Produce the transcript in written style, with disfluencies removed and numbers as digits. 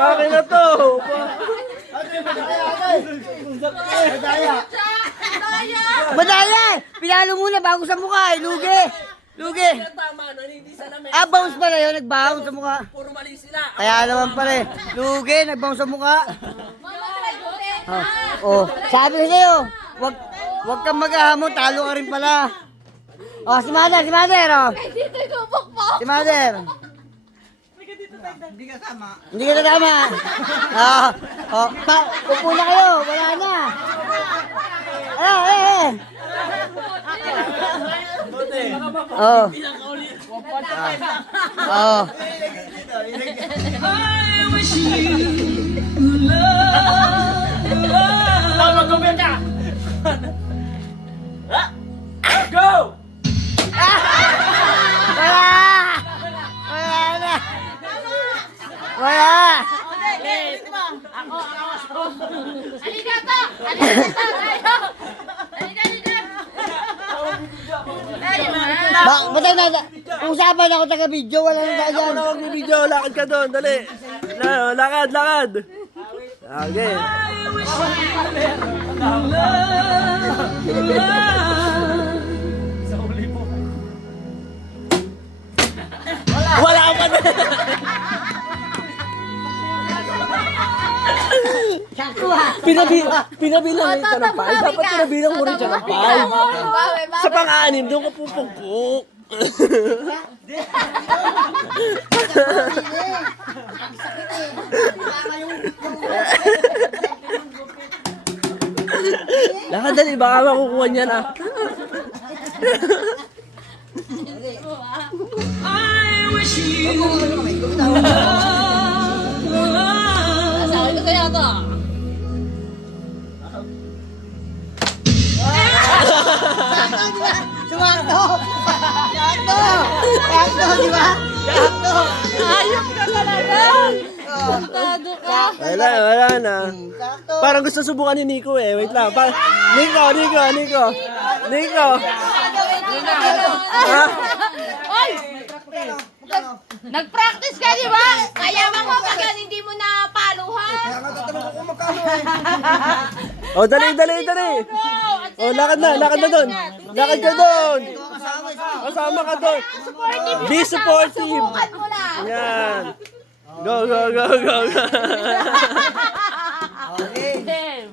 Akin na to. Madaya! Pinalo muna bago sa mukha eh. Lugi! Lugi! Tama na, hindi sana may Bounce pala yun. Nag-bounce sa mukha. puro mali sila. Kaya naman pala eh. Lugi, nag-bounce sa mukha. Oh, sabi ko sa'yo, wag kang maghahamon, talo ka rin pala. Oh, si Mother, oh. Si Mother. Hindi ka tama. Upo na kayo, wala na. Oh. Oh. Mag-comment ka! Go! Wala! Wala na! Wala! Aligato! Aligato! Aligato! Batay na, usapan ako taga-video, wala na tayo dyan. Ako na mag-video, lakad ka doon, dali. Lakad, lakad. Okay. Wala ka pa na. Pinabilang ka ng 5. Dapat pinabilang mo rin siya ng 5. Sa pang-anim, doon ka pupugpuk. Lakad dali, baka makukuha niya na. Sabi ko sa'yo to. Sumakto! Sakto, di ba? Sakto! Ayok ka talaga! Kontado ka! Wala na. Parang gusto subukan ni Nico eh. Wait lang. Nico. Ha? Oy! Nag-practice ka, di ba? Kaya mo pag hindi mo na paluhan. Oh, dali. Oh, lakad na doon. Lakad ka doon. Kasama ka doon. Be supportive. Subukan mo na. Yan. Go. Damn.